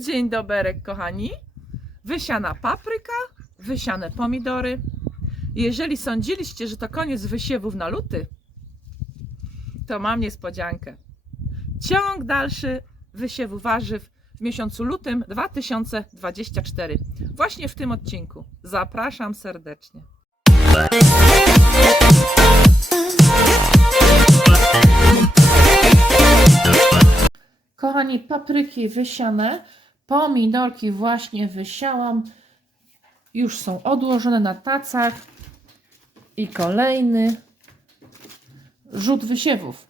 dzień doberek, kochani. Wysiana papryka, wysiane pomidory. Jeżeli sądziliście, że to koniec wysiewów na luty, to mam niespodziankę. Ciąg dalszy wysiewu warzyw w miesiącu lutym 2024. Właśnie w tym odcinku. Zapraszam serdecznie. Kochani, papryki wysiane, pomidorki właśnie wysiałam. Już są odłożone na tacach. I kolejny rzut wysiewów.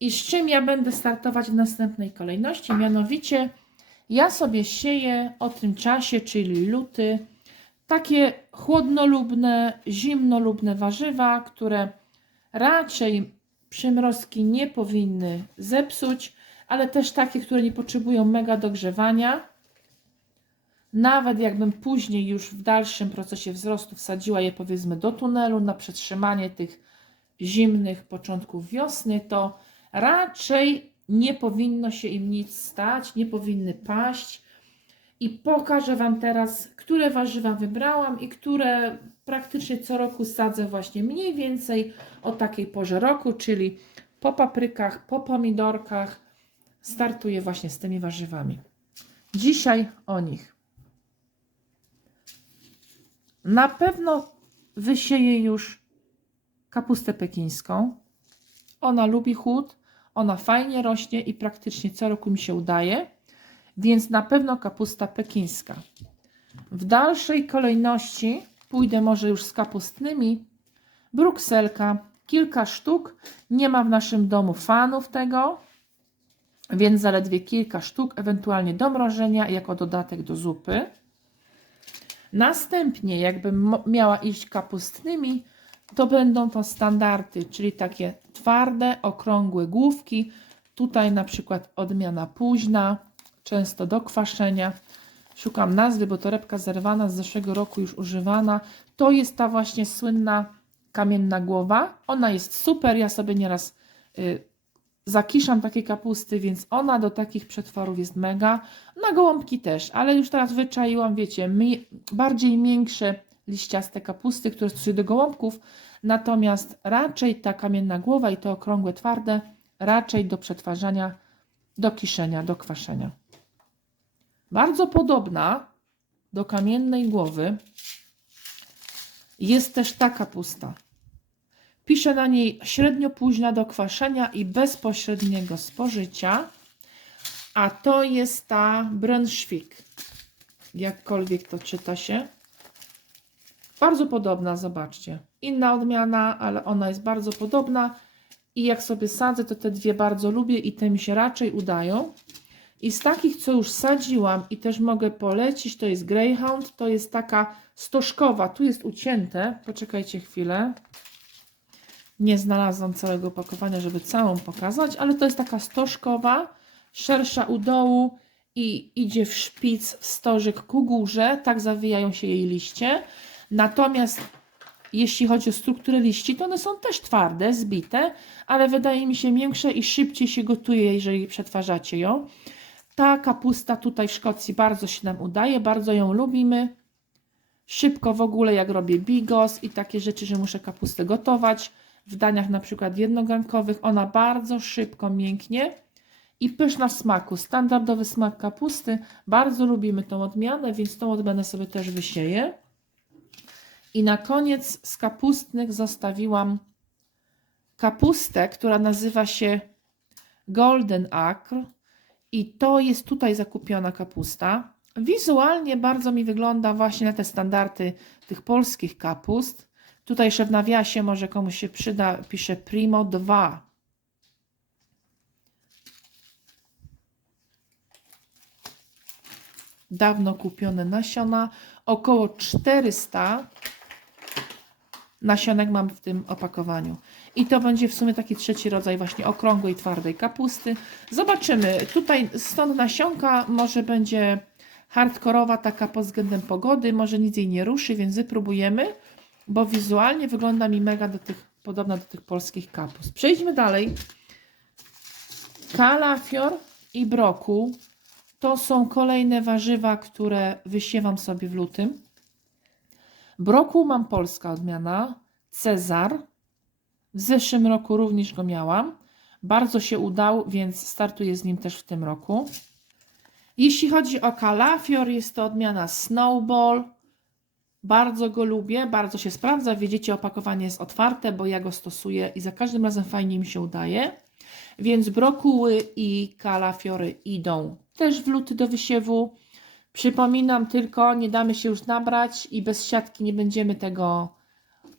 I z czym ja będę startować w następnej kolejności? Mianowicie ja sobie sieję o tym czasie, czyli luty, takie chłodnolubne, zimnolubne warzywa, które raczej przymrozki nie powinny zepsuć, ale też takie, które nie potrzebują mega dogrzewania. Nawet jakbym później już w dalszym procesie wzrostu wsadziła je, powiedzmy, do tunelu na przetrzymanie tych zimnych początków wiosny, to raczej nie powinno się im nic stać, nie powinny paść. I pokażę Wam teraz, które warzywa wybrałam i które praktycznie co roku sadzę właśnie mniej więcej o takiej porze roku, czyli po paprykach, po pomidorkach. Startuję właśnie z tymi warzywami. Dzisiaj o nich. Na pewno wysieję już kapustę pekińską. Ona lubi chłód, ona fajnie rośnie i praktycznie co roku mi się udaje, więc na pewno kapusta pekińska. W dalszej kolejności pójdę może już z kapustnymi. Brukselka, kilka sztuk. Nie ma w naszym domu fanów tego, więc zaledwie kilka sztuk, ewentualnie do mrożenia jako dodatek do zupy. Następnie, jakbym miała iść kapustnymi, to będą to standardy, czyli takie twarde, okrągłe główki. Tutaj na przykład odmiana późna, często do kwaszenia. Szukam nazwy, bo to repka zerwana z zeszłego roku już używana. To jest ta właśnie słynna kamienna głowa. Ona jest super, ja sobie nieraz zakiszam takie kapusty, więc ona do takich przetworów jest mega. Na gołąbki też, ale już teraz wyczaiłam, wiecie, bardziej miększe liściaste kapusty, które stosuję do gołąbków, natomiast raczej ta kamienna głowa i to okrągłe, twarde, raczej do przetwarzania, do kiszenia, do kwaszenia. Bardzo podobna do kamiennej głowy jest też ta kapusta. Piszę na niej średnio późna do kwaszenia i bezpośredniego spożycia, a to jest ta Brunswick, jakkolwiek to czyta się. Bardzo podobna, zobaczcie. Inna odmiana, ale ona jest bardzo podobna i jak sobie sadzę, to te dwie bardzo lubię i te mi się raczej udają. I z takich, co już sadziłam i też mogę polecić, to jest Greyhound, to jest taka stożkowa, tu jest ucięte, poczekajcie chwilę. Nie znalazłam całego opakowania, żeby całą pokazać, ale to jest taka stożkowa, szersza u dołu i idzie w szpic, w stożek ku górze, tak zawijają się jej liście. Natomiast jeśli chodzi o strukturę liści, to one są też twarde, zbite, ale wydaje mi się miększe i szybciej się gotuje, jeżeli przetwarzacie ją. Ta kapusta tutaj w Szkocji bardzo się nam udaje, bardzo ją lubimy. Szybko w ogóle, jak robię bigos i takie rzeczy, że muszę kapustę gotować, w daniach na przykład jednogarnkowych, ona bardzo szybko mięknie i pyszna w smaku. Standardowy smak kapusty, bardzo lubimy tą odmianę, więc tą odmianę sobie też wysieję. I na koniec z kapustnych zostawiłam kapustę, która nazywa się Golden Acre i to jest tutaj zakupiona kapusta. Wizualnie bardzo mi wygląda właśnie na te standardy tych polskich kapust. Tutaj jeszcze w nawiasie, może komuś się przyda, pisze Primo 2. Dawno kupione nasiona. Około 400 nasionek mam w tym opakowaniu. I to będzie w sumie taki trzeci rodzaj właśnie okrągłej, twardej kapusty. Zobaczymy. Tutaj stąd nasionka może będzie hardkorowa taka pod względem pogody. Może nic jej nie ruszy, więc wypróbujemy. Bo wizualnie wygląda mi mega podobna do tych polskich kapust. Przejdźmy dalej. Kalafior i brokuł To są kolejne warzywa, które wysiewam sobie w lutym. Brokuł mam polska odmiana, Cezar. W zeszłym roku również go miałam. Bardzo się udał, więc startuję z nim też w tym roku. Jeśli chodzi o kalafior, jest to odmiana Snowball. Bardzo go lubię, bardzo się sprawdza. Widzicie, opakowanie jest otwarte, bo ja go stosuję i za każdym razem fajnie mi się udaje. Więc brokuły i kalafiory idą też w luty do wysiewu. Przypominam tylko, nie damy się już nabrać i bez siatki nie będziemy tego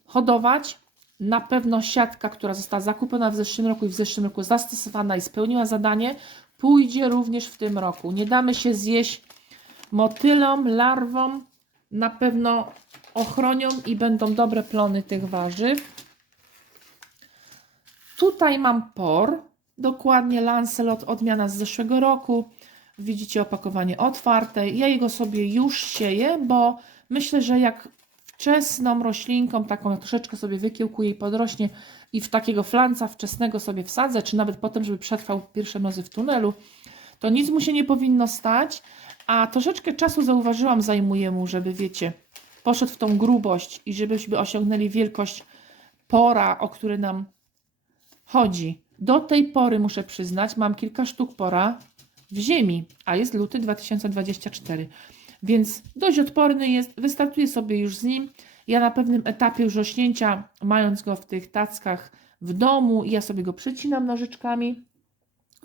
hodować. Na pewno siatka, która została zakupiona w zeszłym roku i w zeszłym roku zastosowana i spełniła zadanie, pójdzie również w tym roku. Nie damy się zjeść motylom, larwom. Na pewno ochronią i będą dobre plony tych warzyw. Tutaj mam por, dokładnie Lancelot, odmiana z zeszłego roku. Widzicie opakowanie otwarte. Ja jego sobie już sieję, bo myślę, że jak wczesną roślinką, taką jak troszeczkę sobie wykiełkuję i podrośnie i w takiego flanca wczesnego sobie wsadzę, czy nawet potem, żeby przetrwał pierwsze mrozy w tunelu, to nic mu się nie powinno stać, a troszeczkę czasu zauważyłam zajmuje mu, żeby wiecie, poszedł w tą grubość i żebyśmy osiągnęli wielkość pora, o który nam chodzi. Do tej pory muszę przyznać, mam kilka sztuk pora w ziemi, a jest luty 2024, więc dość odporny jest, wystartuję sobie już z nim. Ja na pewnym etapie już rośnięcia, mając go w tych tackach w domu, ja sobie go przecinam nożyczkami.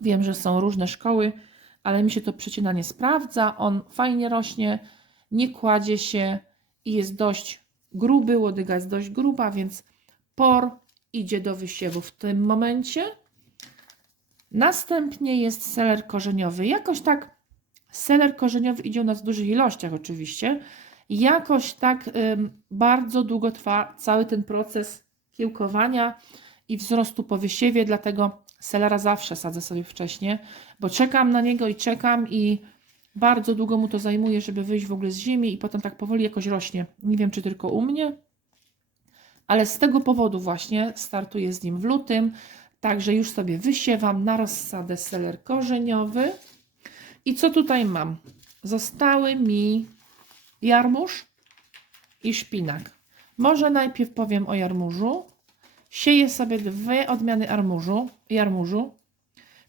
Wiem, że są różne szkoły, ale mi się to przecinanie sprawdza. On fajnie rośnie, nie kładzie się i jest dość gruby. Łodyga jest dość gruba, więc por idzie do wysiewu w tym momencie. Następnie jest seler korzeniowy. Jakoś tak seler korzeniowy idzie u nas w dużych ilościach oczywiście. Jakoś tak bardzo długo trwa cały ten proces kiełkowania i wzrostu po wysiewie, dlatego selera zawsze sadzę sobie wcześniej, bo czekam na niego i bardzo długo mu to zajmuje, żeby wyjść w ogóle z ziemi i potem tak powoli jakoś rośnie. Nie wiem, czy tylko u mnie, ale z tego powodu właśnie startuję z nim w lutym, także już sobie wysiewam na rozsadę seler korzeniowy. I co tutaj mam? Zostały mi jarmuż i szpinak. Może najpierw powiem o jarmużu. Sieję sobie dwie odmiany jarmużu.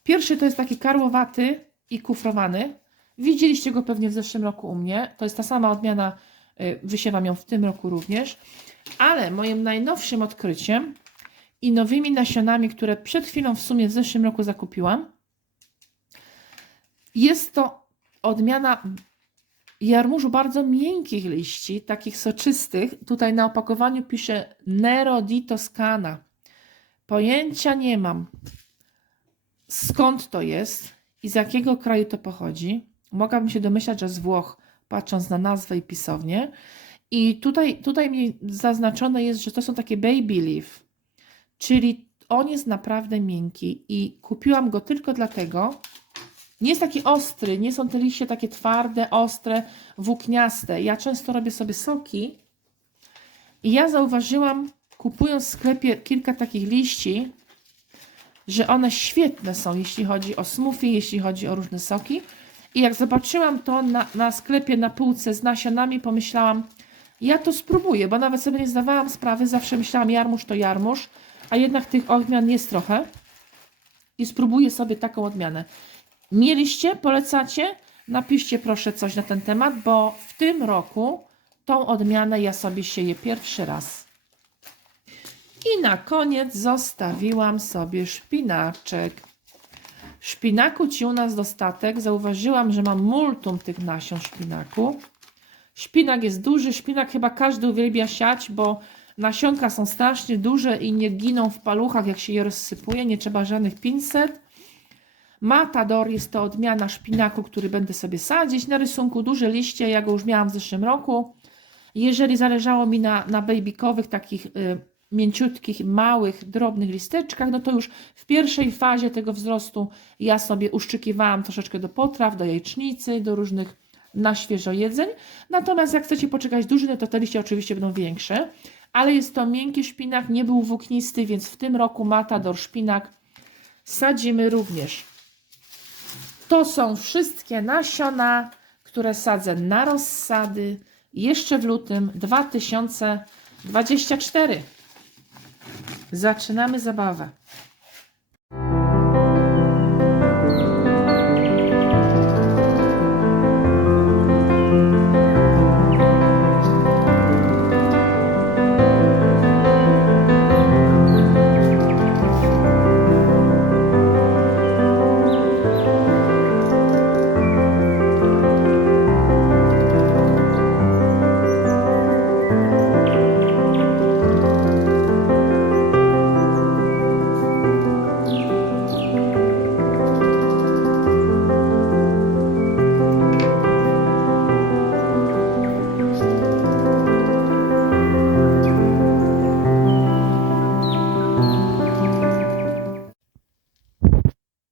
Pierwszy to jest taki karłowaty i kufrowany. Widzieliście go pewnie w zeszłym roku u mnie. To jest ta sama odmiana, wysiewam ją w tym roku również. Ale moim najnowszym odkryciem i nowymi nasionami, które przed chwilą w sumie w zeszłym roku zakupiłam, jest to odmiana jarmużu bardzo miękkich liści, takich soczystych. Tutaj na opakowaniu pisze Nero di Toscana. Pojęcia nie mam, skąd to jest i z jakiego kraju to pochodzi. Mogłabym się domyślać, że z Włoch, patrząc na nazwę i pisownię. I tutaj mi zaznaczone jest, że to są takie baby leaf, czyli on jest naprawdę miękki i kupiłam go tylko dlatego. Nie jest taki ostry, nie są te liście takie twarde, ostre, włókniaste. Ja często robię sobie soki i ja zauważyłam, kupując w sklepie kilka takich liści, że one świetne są, jeśli chodzi o smoothie, jeśli chodzi o różne soki. I jak zobaczyłam to na sklepie, na półce z nasionami, pomyślałam, ja to spróbuję, bo nawet sobie nie zdawałam sprawy, zawsze myślałam, jarmuż to jarmuż, a jednak tych odmian jest trochę. I spróbuję sobie taką odmianę. Mieliście? Polecacie? Napiszcie proszę coś na ten temat, bo w tym roku tą odmianę ja sobie sieję pierwszy raz. I na koniec zostawiłam sobie szpinaczek. Szpinaku ci u nas dostatek. Zauważyłam, że mam multum tych nasion szpinaku. Szpinak jest duży. Szpinak chyba każdy uwielbia siać, bo nasionka są strasznie duże i nie giną w paluchach, jak się je rozsypuje. Nie trzeba żadnych pincet. Matador jest to odmiana szpinaku, który będę sobie sadzić. Na rysunku duże liście, ja go już miałam w zeszłym roku. Jeżeli zależało mi na bejbikowych, takich mięciutkich, małych, drobnych listeczkach, no to już w pierwszej fazie tego wzrostu ja sobie uszczykiwałam troszeczkę do potraw, do jajecznicy, do różnych na świeżo jedzeń. Natomiast jak chcecie poczekać duży, no to te liście oczywiście będą większe. Ale jest to miękki szpinak, nie był włóknisty, więc w tym roku Matador szpinak sadzimy również. To są wszystkie nasiona, które sadzę na rozsady jeszcze w lutym 2024. Zaczynamy zabawę.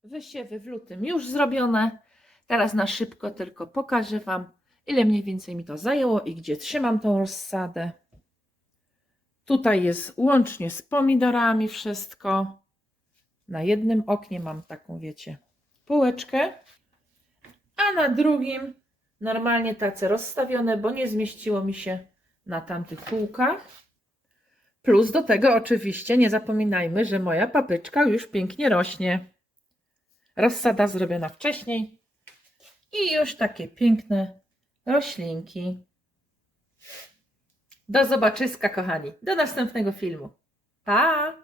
Wysiewy w lutym już zrobione. Teraz na szybko tylko pokażę Wam, ile mniej więcej mi to zajęło i gdzie trzymam tą rozsadę. Tutaj jest łącznie z pomidorami wszystko. Na jednym oknie mam taką, wiecie, półeczkę, a na drugim normalnie tace rozstawione, bo nie zmieściło mi się na tamtych półkach. Plus do tego oczywiście nie zapominajmy, że moja papryczka już pięknie rośnie. Rozsada zrobiona wcześniej i już takie piękne roślinki. Do zobaczyska, kochani. Do następnego filmu. Pa!